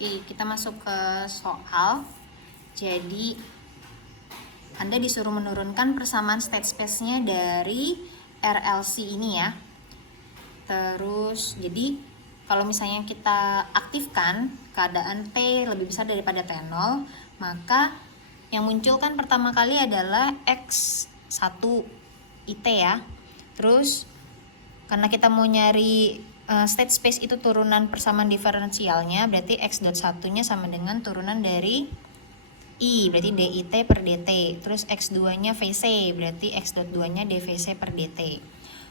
Oke, kita masuk ke soal. Jadi Anda disuruh menurunkan persamaan state space-nya dari RLC ini ya. Terus jadi kalau misalnya kita aktifkan keadaan T lebih besar daripada T0, maka yang muncul kan pertama kali adalah X1 IT ya. Terus karena kita mau nyari state space itu turunan persamaan diferensialnya, berarti x dot satunya sama dengan turunan dari I, berarti DIT per DT. Terus x2 nya VC, berarti x dot 2 nya DVC per DT.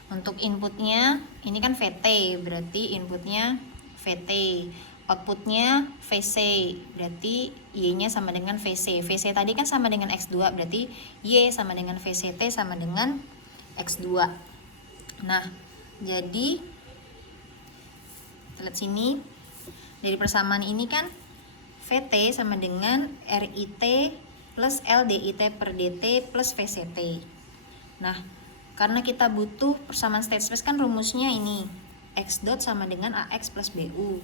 Untuk inputnya ini kan VT, berarti inputnya VT. Outputnya VC, berarti Y nya sama dengan VC. VC tadi kan sama dengan x2, berarti Y sama dengan VCT sama dengan x2. Nah, jadi lihat sini, dari persamaan ini kan VT sama dengan RIT plus LDIT per DT plus VCT. Nah, karena kita butuh persamaan state space kan rumusnya ini, X dot sama dengan AX plus BU.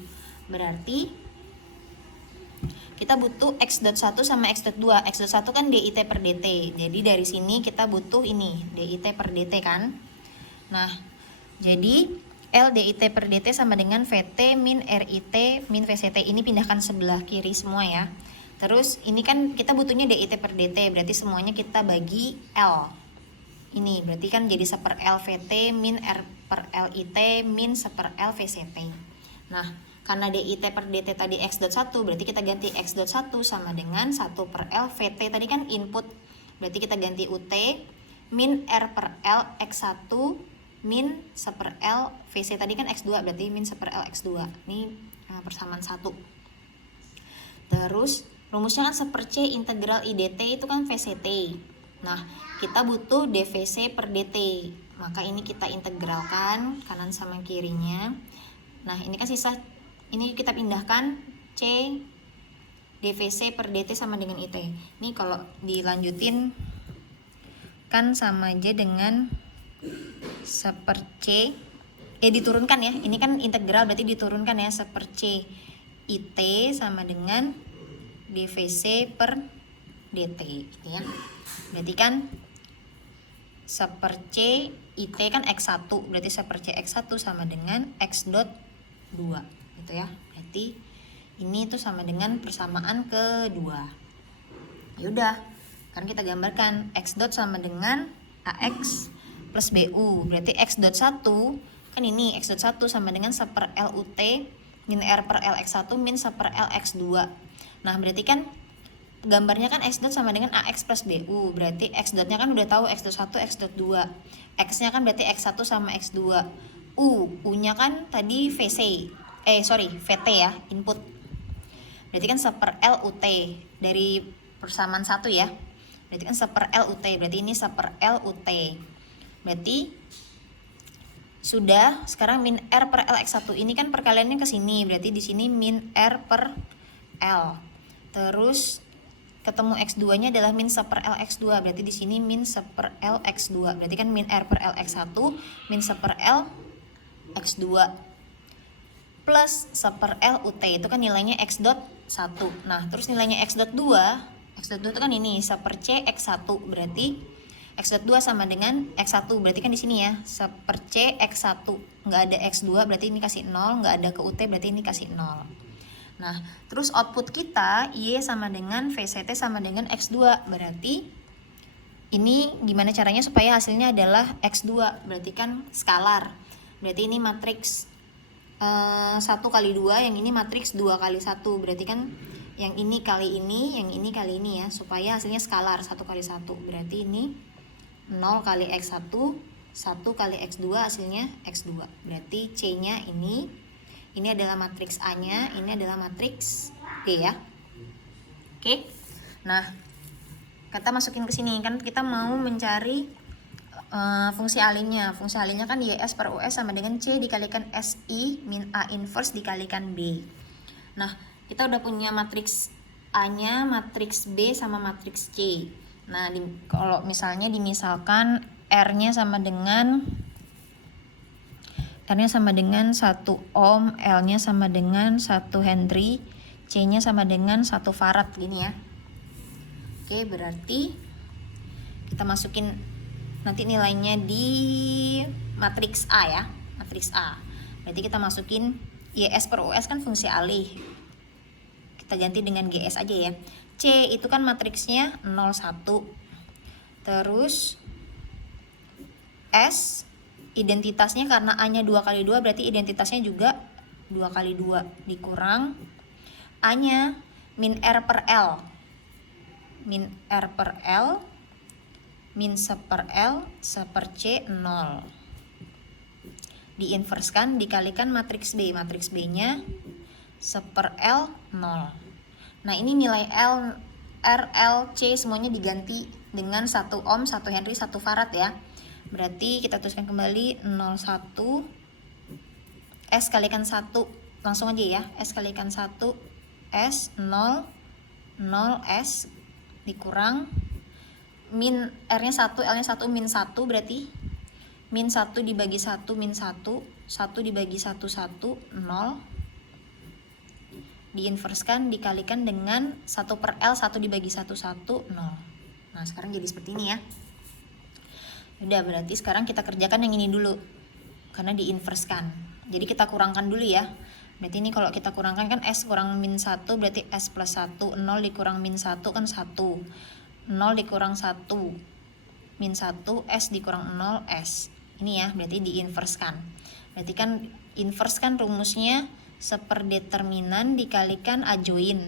Berarti kita butuh X dot 1 sama X dot 2. X dot 1 kan DIT per DT. Jadi dari sini kita butuh ini, DIT per DT kan. Nah, jadi LDIT per DT sama dengan VT min RIT min VCT. Ini pindahkan sebelah kiri semua ya. Terus ini kan kita butuhnya DIT per DT, berarti semuanya kita bagi L. Ini berarti kan jadi 1/L VT min R per LIT min 1/L VCT. Nah, karena DIT per DT tadi X dot 1, berarti kita ganti X dot 1 sama dengan 1/L VT tadi kan input. Berarti kita ganti UT min R per L X1 min 1/L VC tadi kan X2, berarti min 1/L X2. Ini persamaan 1. Terus rumusnya kan 1/C integral IDT itu kan VCT. Nah, kita butuh DVC per DT. Maka ini kita integralkan kanan sama kirinya. Nah, ini kan sisa, ini kita pindahkan C DVC per DT sama dengan IT. Ini kalau dilanjutin kan sama aja dengan 1/C diturunkan ya, ini kan integral berarti diturunkan ya, 1/C IT sama dengan DVC per DT gitu ya. Berarti kan 1/C IT kan X1, berarti 1/C X1 sama dengan X dot 2 gitu ya. Berarti ini tuh sama dengan persamaan kedua. Yaudah, sekarang kita gambarkan X dot sama dengan AX plus BU, berarti X dot 1 kan ini X dot 1 sama dengan 1/L UT min R per L X1 min 1/L X2. Nah, berarti kan gambarnya kan X dot sama dengan AX plus BU, berarti X dotnya kan udah tahu X dot 1 X dot 2, X nya kan berarti X1 sama X2, U nya kan tadi VC VT ya, input, berarti kan 1/L UT dari persamaan 1 ya, berarti kan 1/L UT, berarti ini 1/L UT. Berarti sudah, sekarang min R per L X1 ini kan perkaliannya ke sini, berarti di sini min R per L. Terus ketemu X2-nya adalah min 1/L X2, berarti di sini min 1/L X2. Berarti kan min R per L X1 min 1/L X2 plus 1/L UT itu kan nilainya X dot 1. Nah, terus nilainya X dot 2, X dot 2 itu kan ini 1/C X1, berarti X dot 2 sama dengan X1, berarti kan di sini ya 1/C X1, nggak ada X2 berarti ini kasih 0, nggak ada ke UT berarti ini kasih 0. Nah, terus output kita Y sama dengan VCT sama dengan X2, berarti ini gimana caranya supaya hasilnya adalah X2, berarti kan skalar, berarti ini matriks 1 kali 2, yang ini matriks 2 kali 1, berarti kan yang ini kali ini, yang ini kali ini ya, supaya hasilnya skalar 1 kali 1, berarti ini 0 kali X1, 1 kali X2 hasilnya X2. Berarti C-nya ini adalah matriks A-nya, ini adalah matriks D ya. Oke. Nah, kita masukin ke sini kan kita mau mencari fungsi alinnya. Fungsi alinnya kan YS per US sama dengan C dikalikan SI min A inverse dikalikan B. Nah, kita udah punya matriks A-nya, matriks B sama matriks C. Nah, kalau misalnya dimisalkan R-nya sama dengan 1 ohm, L-nya sama dengan 1 Henry, C-nya sama dengan 1 farad gini ya. Oke, berarti kita masukin nanti nilainya di matriks A ya, matriks A. Berarti kita masukin YS per US kan fungsi alih. Kita ganti dengan GS aja ya. C itu kan matriksnya 0, 1. Terus S identitasnya karena A-nya 2 kali 2 berarti identitasnya juga 2 kali 2 dikurang A-nya min R per L. Min R per L min seper L seper C 0. Diinverskan dikalikan matriks B. Matriks B-nya seper L 0. Nah, ini nilai L, R, L, C semuanya diganti dengan 1 ohm, 1 Henry, 1 farad ya. Berarti kita tuliskan kembali 0,1 S kalikan 1. Langsung aja ya. S kalikan 1 S 0 0 S dikurang min R-nya 1, L-nya 1, min 1 berarti min 1 dibagi 1 min 1, 1 dibagi 1 1 0. Diinverskan dikalikan dengan 1 per L 1 dibagi 1 1 0. Nah, sekarang jadi seperti ini ya. Udah, berarti sekarang kita kerjakan yang ini dulu karena diinverskan. Jadi kita kurangkan dulu ya. Berarti ini kalau kita kurangkan kan S kurang min 1 berarti S plus 1. 0 dikurang min 1 kan 1. 0 dikurang 1 min 1 S dikurang 0 S. Ini ya, berarti diinverskan. Berarti kan inverse kan rumusnya seperdeterminan dikalikan adjoin.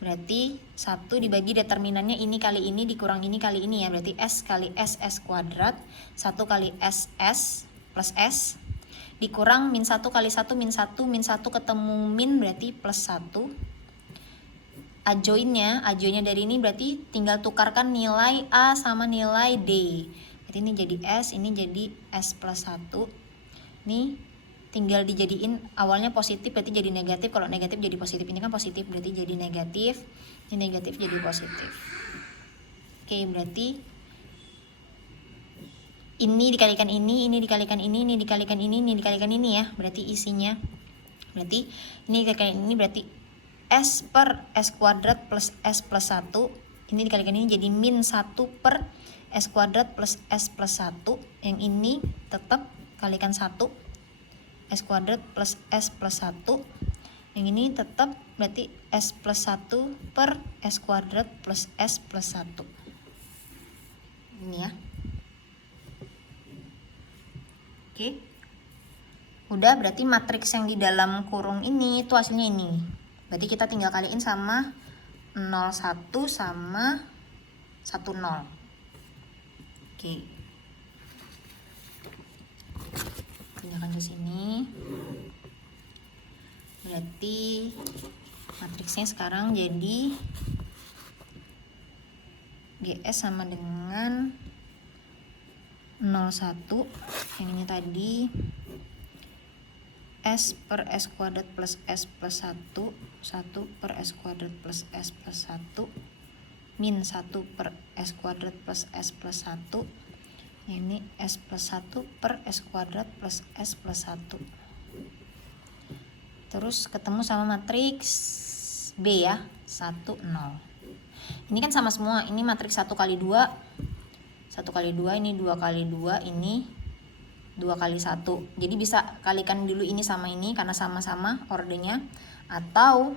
Berarti 1 dibagi determinannya ini kali ini dikurang ini kali ini ya. Berarti S kali S kuadrat 1 kali S plus S dikurang min 1 kali 1 min 1 min 1 ketemu min berarti plus 1. Adjoinnya dari ini berarti tinggal tukarkan nilai A sama nilai D. Berarti ini jadi S, ini jadi S plus 1. Ini tinggal dijadiin awalnya positif berarti jadi negatif, kalau negatif jadi positif. Ini kan positif berarti jadi negatif, ini negatif jadi positif. Oke, berarti ini dikalikan ini dikalikan ini dikalikan ini dikalikan ini ya. Berarti isinya berarti ini dikalikan ini berarti S per S kuadrat plus S plus 1. Ini dikalikan ini jadi min 1 per S kuadrat plus S plus 1. Yang ini tetap kalikan 1 S kuadrat plus S plus 1. Yang ini tetap berarti S plus 1 per S kuadrat plus S plus 1. Ini ya. Oke. Udah, berarti matriks yang di dalam kurung ini itu hasilnya ini. Berarti kita tinggal kaliin sama 0,1 sama 1,0. Oke. Pindahkan ke sini. Berarti matriksnya sekarang jadi GS sama dengan 0,1. Yang ini tadi S per S kuadrat plus S plus 1 per S kuadrat plus S plus 1 min 1 per S kuadrat plus S plus 1. Ini S plus 1 per S kuadrat plus S plus 1. Terus ketemu sama matriks B ya, 1, 0. Ini kan sama semua, ini matriks 1 kali 2 1 kali 2, ini 2 kali 2, ini 2 kali 1. Jadi bisa kalikan dulu ini sama ini karena sama-sama ordernya. Atau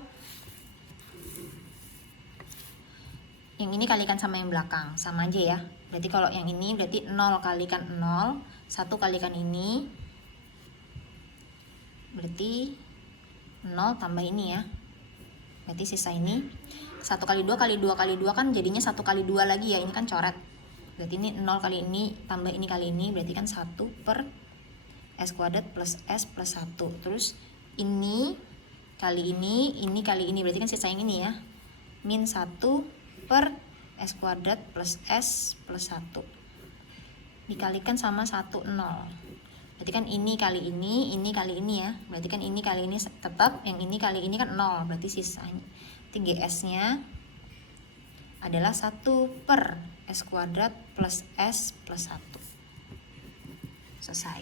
yang ini kalikan sama yang belakang. Sama aja ya. Berarti kalau yang ini berarti 0 kalikan 0. 1 kalikan ini. Berarti 0 tambah ini ya. Berarti sisa ini. 1 kali 2 kali 2 kali 2 kan jadinya 1 kali 2 lagi ya. Ini kan coret. Berarti ini 0 kali ini tambah ini kali ini berarti kan 1 per S kuadrat plus S plus 1. Terus ini kali ini kali ini berarti kan sisa yang ini ya. Min 1 per S kuadrat plus S plus 1. Dikalikan sama 1, 0. Berarti kan ini kali ini kali ini ya. Berarti kan ini kali ini tetap, yang ini kali ini kan 0. Berarti sisanya 3S-nya adalah 1 per S kuadrat plus S plus 1. Selesai.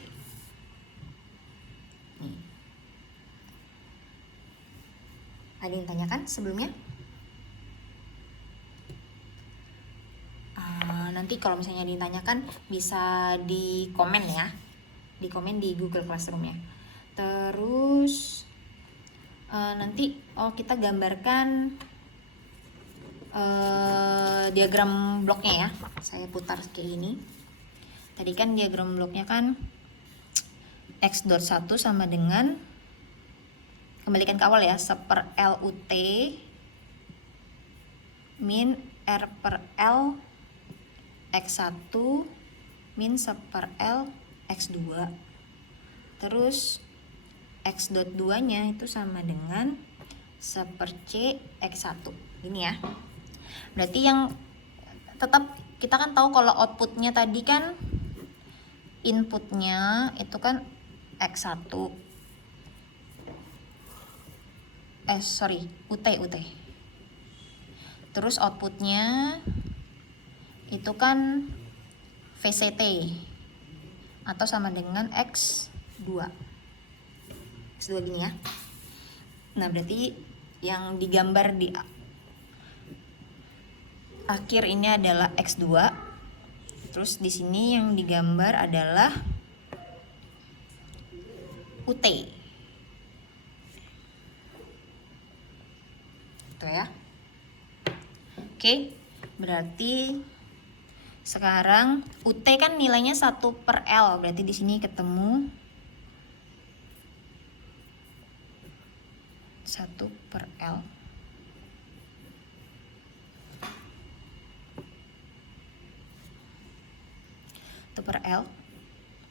Nih. Ada yang tanyakan sebelumnya? Nanti kalau misalnya ditanyakan bisa di komen ya, di komen di Google Classroom ya. Terus nanti kita gambarkan diagram bloknya ya. Saya putar kayak gini. Tadi kan diagram bloknya kan x dot 1 sama dengan, kembalikan ke awal ya, 1/L UT min R per L X1 min 1/L X2. Terus X dot 2 nya itu sama dengan 1/C X1. Ini ya. Berarti yang tetap kita kan tahu kalau outputnya tadi kan inputnya itu kan X1. UT. Terus outputnya itu kan VCT atau sama dengan X2 gini ya. Nah berarti yang digambar di akhir ini adalah X2, terus di sini yang digambar adalah UT itu ya. Oke, berarti sekarang UT kan nilainya 1/L, berarti di sini ketemu 1/L. Itu per L.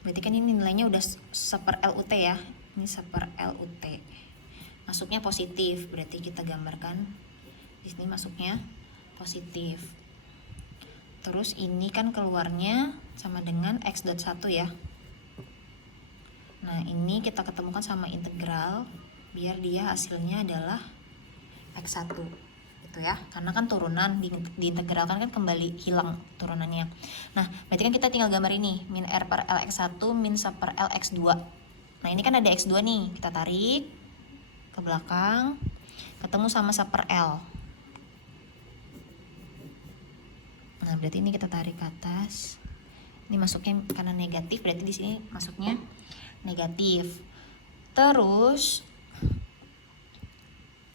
Berarti kan ini nilainya udah 1/L UT ya. Ini 1/L UT. Masuknya positif, berarti kita gambarkan di sini masuknya positif. Terus ini kan keluarnya sama dengan X dot 1 ya. Nah ini kita ketemukan sama integral biar dia hasilnya adalah X1 gitu ya, karena kan turunan diintegralkan kan kembali hilang turunannya. Nah berarti kan kita tinggal gambar ini min R per L X1 min 1/L X2. Nah ini kan ada X2 nih, kita tarik ke belakang ketemu sama 1/L. Nah berarti ini kita tarik ke atas, ini masuknya karena negatif berarti di sini masuknya negatif. Terus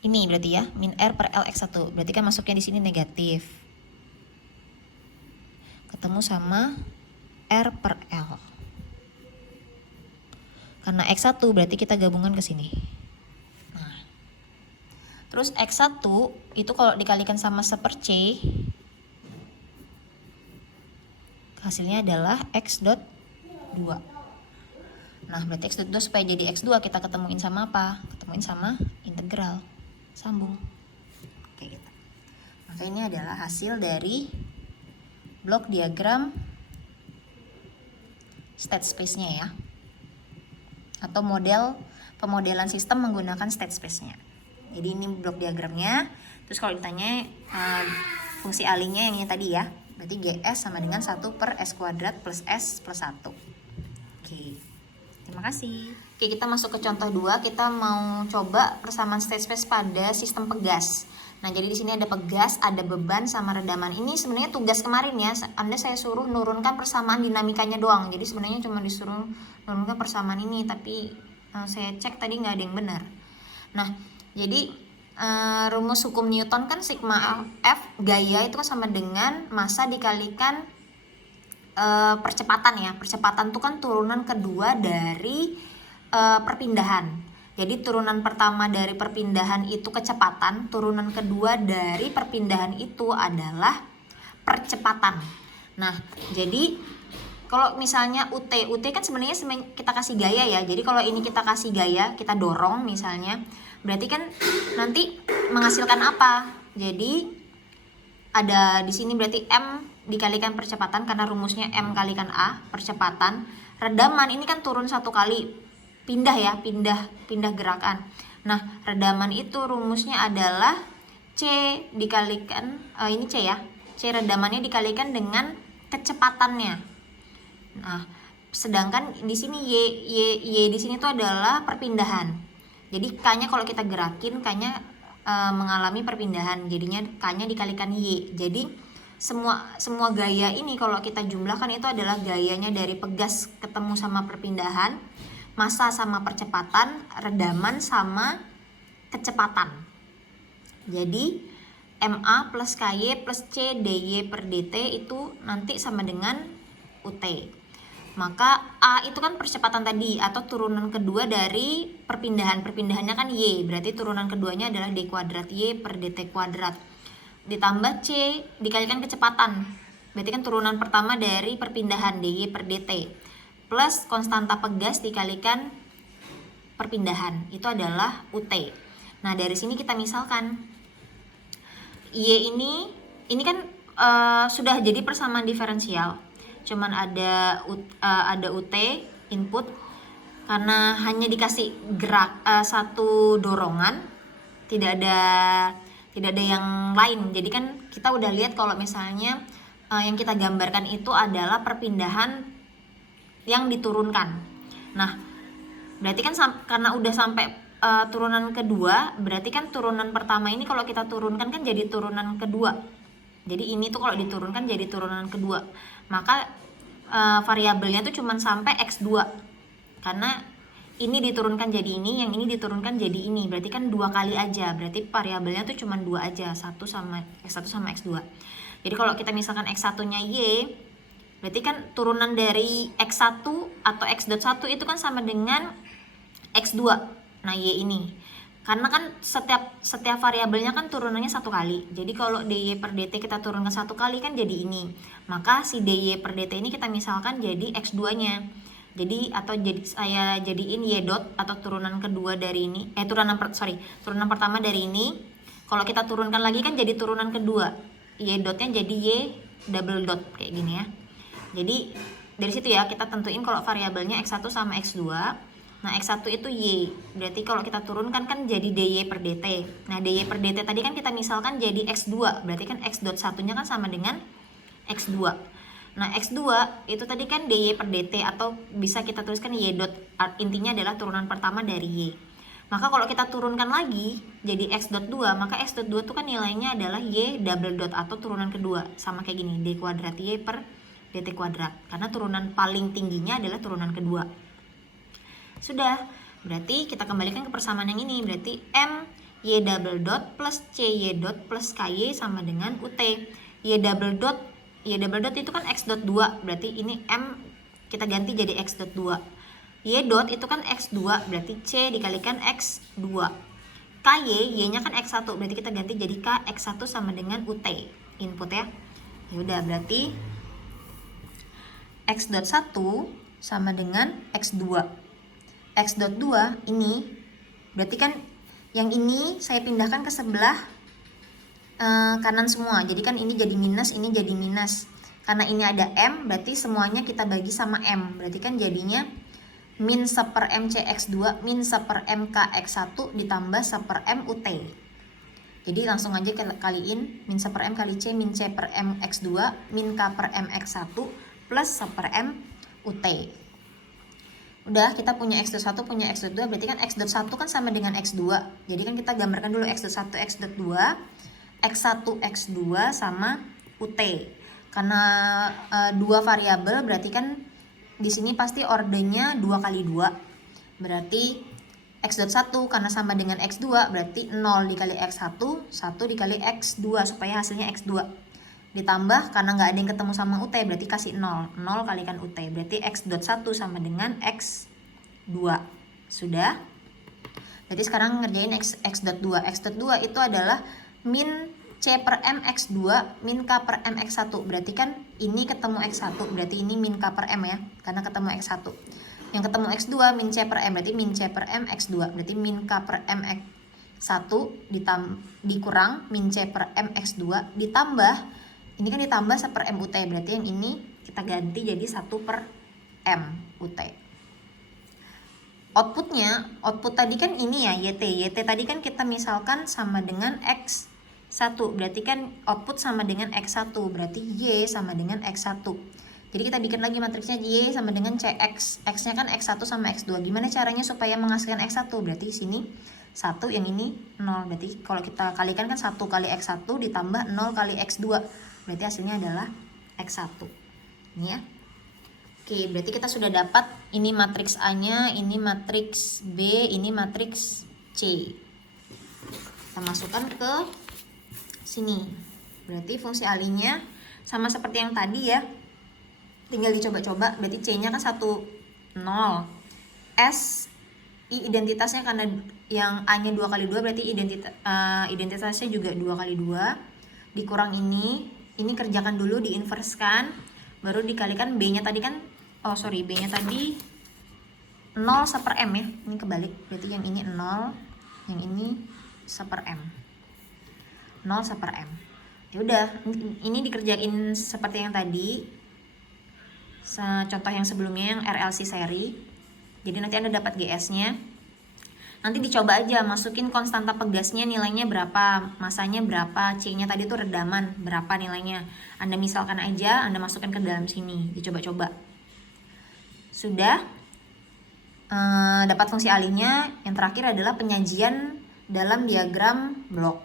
ini berarti ya min R per L X1, berarti kan masuknya di sini negatif ketemu sama R per L. Karena X1 berarti kita gabungan ke sini. Nah terus X1 itu kalau dikalikan sama 1/C hasilnya adalah X dot 2. Nah berarti X dot 2 supaya jadi X2 kita ketemuin sama apa? Ketemuin sama integral. Sambung kayak gitu. Maka ini adalah hasil dari blok diagram state space-nya ya, atau model pemodelan sistem menggunakan state space-nya. Jadi ini blok diagramnya. Terus kalau ditanya fungsi alinya yang ini tadi ya, berarti GS sama dengan 1/S kuadrat plus S plus 1. Oke, terima kasih. Oke, kita masuk ke contoh 2. Kita mau coba persamaan state space pada sistem pegas. Nah, jadi di sini ada pegas, ada beban sama redaman. Ini sebenarnya tugas kemarin ya. Anda saya suruh nurunkan persamaan dinamikanya doang. Jadi sebenarnya cuma disuruh nurunkan persamaan ini, tapi saya cek tadi nggak ada yang benar. Nah, jadi rumus hukum Newton kan sigma F gaya itu kan sama dengan massa dikalikan percepatan ya. Percepatan itu kan turunan kedua dari perpindahan. Jadi turunan pertama dari perpindahan itu kecepatan, turunan kedua dari perpindahan itu adalah percepatan. Nah, jadi kalau misalnya UT kan sebenarnya kita kasih gaya ya. Jadi kalau ini kita kasih gaya, kita dorong misalnya, berarti kan nanti menghasilkan apa? Jadi ada di sini berarti M dikalikan percepatan karena rumusnya M kalikan A, percepatan. Redaman ini kan turun satu kali, pindah ya, pindah gerakan. Nah, redaman itu rumusnya adalah C dikalikan ini C ya. C redamannya dikalikan dengan kecepatannya. Nah, sedangkan di sini Y di sini tuh adalah perpindahan. Jadi K-nya kalau kita gerakin, K-nya mengalami perpindahan, jadinya K-nya dikalikan Y. Jadi semua gaya ini kalau kita jumlahkan itu adalah gayanya dari pegas ketemu sama perpindahan, massa sama percepatan, redaman sama kecepatan. Jadi MA plus KY plus C DY per DT itu nanti sama dengan UT. Maka A itu kan percepatan tadi atau turunan kedua dari perpindahan. Perpindahannya kan Y, berarti turunan keduanya adalah D kuadrat Y per DT kuadrat. Ditambah C dikalikan kecepatan, berarti kan turunan pertama dari perpindahan DY per DT. Plus konstanta pegas dikalikan perpindahan, itu adalah UT. Nah dari sini kita misalkan Y ini kan sudah jadi persamaan diferensial, cuman ada UT input karena hanya dikasih gerak satu dorongan, tidak ada yang lain. Jadi kan kita udah lihat kalau misalnya yang kita gambarkan itu adalah perpindahan yang diturunkan. Nah berarti kan karena udah sampai turunan kedua, berarti kan turunan pertama ini kalau kita turunkan kan jadi turunan kedua. Jadi ini tuh kalau diturunkan jadi turunan kedua, maka variabelnya tuh cuma sampai X2, karena ini diturunkan jadi ini, yang ini diturunkan jadi ini, berarti kan 2 kali aja, berarti variabelnya tuh cuma 2 aja, X1 sama X2. Jadi kalau kita misalkan X1 nya Y, berarti kan turunan dari X1 atau X.1 itu kan sama dengan X2. Nah Y ini, karena kan setiap variabelnya kan turunannya 1 kali. Jadi kalau DY per DT kita turunkan 1 kali kan jadi ini. Maka si DY per DT ini kita misalkan jadi X2-nya. Jadi saya jadiin Y dot atau turunan kedua dari ini. Turunan pertama dari ini. Kalau kita turunkan lagi kan jadi turunan kedua. Y dotnya jadi Y double dot kayak gini ya. Jadi dari situ ya kita tentuin kalau variabelnya X1 sama X2. Nah X1 itu Y, berarti kalau kita turunkan kan jadi DY per DT. Nah DY per DT tadi kan kita misalkan jadi X2, berarti kan X dot satunya kan sama dengan X2. Nah X2 itu tadi kan DY per DT, atau bisa kita tuliskan Y dot, intinya adalah turunan pertama dari Y. Maka kalau kita turunkan lagi jadi X dot 2, maka X dot 2 itu kan nilainya adalah Y double dot atau turunan kedua, sama kayak gini, D kuadrat Y per DT kuadrat, karena turunan paling tingginya adalah turunan kedua. Sudah, berarti kita kembalikan ke persamaan yang ini, berarti M Y double dot plus C Y dot plus KY sama dengan UT. Y double dot itu kan X dot 2, berarti ini M kita ganti jadi X dot 2. Y dot itu kan X2, berarti C dikalikan X2. KY, Y nya kan X1, berarti kita ganti jadi K X1 sama dengan UT, input ya. Ya udah, berarti X dot 1 sama dengan X2. X dot 2 ini berarti kan yang ini saya pindahkan ke sebelah kanan semua, jadi kan ini jadi minus, ini jadi minus. Karena ini ada M, berarti semuanya kita bagi sama M, berarti kan jadinya min 1 per M C X2 min 1 per M K X1 ditambah 1 per M UT. Jadi langsung aja kaliin min 1 per M kali C min C per M X2 min K per M X1 plus 1 per M UT. Udah, kita punya X.1, punya X.2, berarti kan X.1 kan sama dengan X2. Jadi kan kita gambarkan dulu X.1, X.2, X1, X2 sama UT. Karena 2 variabel, berarti kan di sini pasti ordernya 2 kali 2. Berarti X.1 karena sama dengan X2, berarti 0 dikali X1, 1 dikali X2, supaya hasilnya X2. Ditambah karena nggak ada yang ketemu sama UT, berarti kasih 0 kalikan UT, berarti X.1 sama dengan X2. Sudah. Berarti sekarang ngerjain X.2. X.2 itu adalah min C per M X2 min K per M X1, berarti kan ini ketemu X1, berarti ini min K per M ya, karena ketemu X1. Yang ketemu X2 min C per M, berarti min C per M X2, berarti min K per M X1 dikurang min C per M X2 ditambah, ini kan ditambah 1 per M UT, berarti yang ini kita ganti jadi 1 per M UT. Output tadi kan ini ya, YT tadi kan kita misalkan sama dengan X1, berarti kan output sama dengan X1, berarti Y sama dengan X1. Jadi kita bikin lagi matriksnya, Y sama dengan CX, X nya kan X1 sama X2. Gimana caranya supaya menghasilkan X1? Berarti sini 1, yang ini 0. Berarti kalau kita kalikan kan 1 kali X1 ditambah 0 kali X2. Berarti hasilnya adalah X1. Ini ya. Oke, berarti kita sudah dapat ini matriks A-nya, ini matriks B, ini matriks C. Kita masukkan ke sini. Berarti fungsi alinya sama seperti yang tadi ya. Tinggal dicoba-coba. Berarti C-nya kan 1, 0. S, I identitasnya karena yang A-nya 2 kali 2, berarti identitasnya juga 2 kali 2. Dikurang ini kerjakan dulu, diinverskan. Baru dikalikan B-nya tadi kan, B-nya tadi 0 1/m ya. Ini kebalik, berarti yang ini 0, yang ini 1/m. 0 1/m. Ya udah, ini dikerjain seperti yang tadi. Contoh yang sebelumnya yang RLC seri. Jadi nanti Anda dapat GS-nya. Nanti dicoba aja masukin konstanta pegasnya nilainya berapa, masanya berapa, C-nya tadi tuh redaman berapa nilainya. Anda misalkan aja, Anda masukkan ke dalam sini, dicoba-coba. Sudah dapat fungsi alihnya. Yang terakhir adalah penyajian dalam diagram blok.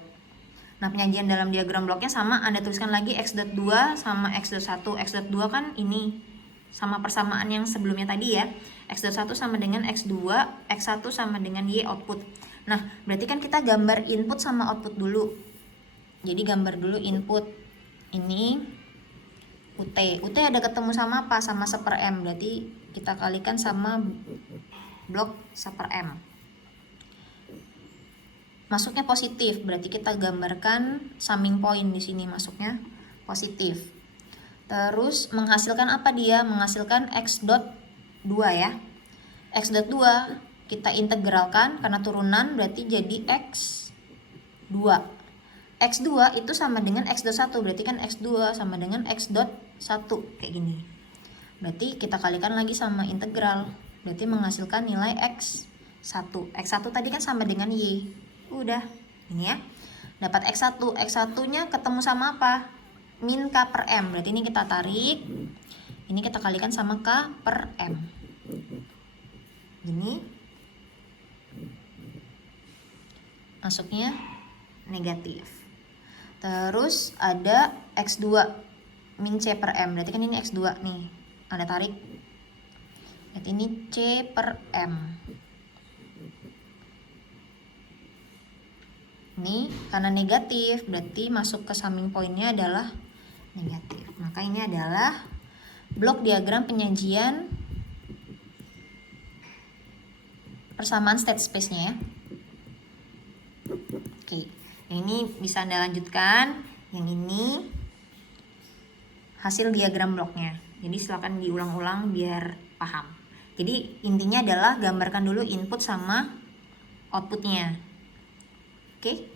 Nah, penyajian dalam diagram bloknya sama, Anda tuliskan lagi X.2 sama X.1. X.2 kan ini sama persamaan yang sebelumnya tadi ya. X.1 sama dengan X2, X1 sama dengan Y output. Nah, berarti kan kita gambar input sama output dulu. Jadi gambar dulu input. Ini UT. UT ada ketemu sama apa? Sama 1/m. Berarti kita kalikan sama blok 1/m. Masuknya positif, berarti kita gambarkan summing point di sini masuknya positif. Terus menghasilkan apa dia? Menghasilkan X.2 ya. X.2 kita integralkan karena turunan, berarti jadi X2. X2 itu sama dengan X.1, berarti kan X2 sama dengan X.1 kayak gini. Berarti kita kalikan lagi sama integral, berarti menghasilkan nilai X1. X1 tadi kan sama dengan Y. Udah, ini ya. Dapat X1. X1-nya ketemu sama apa? Min K/m. Berarti ini kita tarik. Ini kita kalikan sama K/m. Ini masuknya negatif. Terus ada X2 min C/m. Berarti kan ini X2 nih. Anda tarik. Berarti ini C/m. Ini karena negatif, berarti masuk ke summing point-nya adalah negatif. Maka ini adalah blok diagram penyajian persamaan state space-nya ya. Oke, yang ini bisa Anda lanjutkan. Yang ini hasil diagram bloknya. Jadi silakan diulang-ulang biar paham. Jadi intinya adalah gambarkan dulu input sama outputnya. Oke.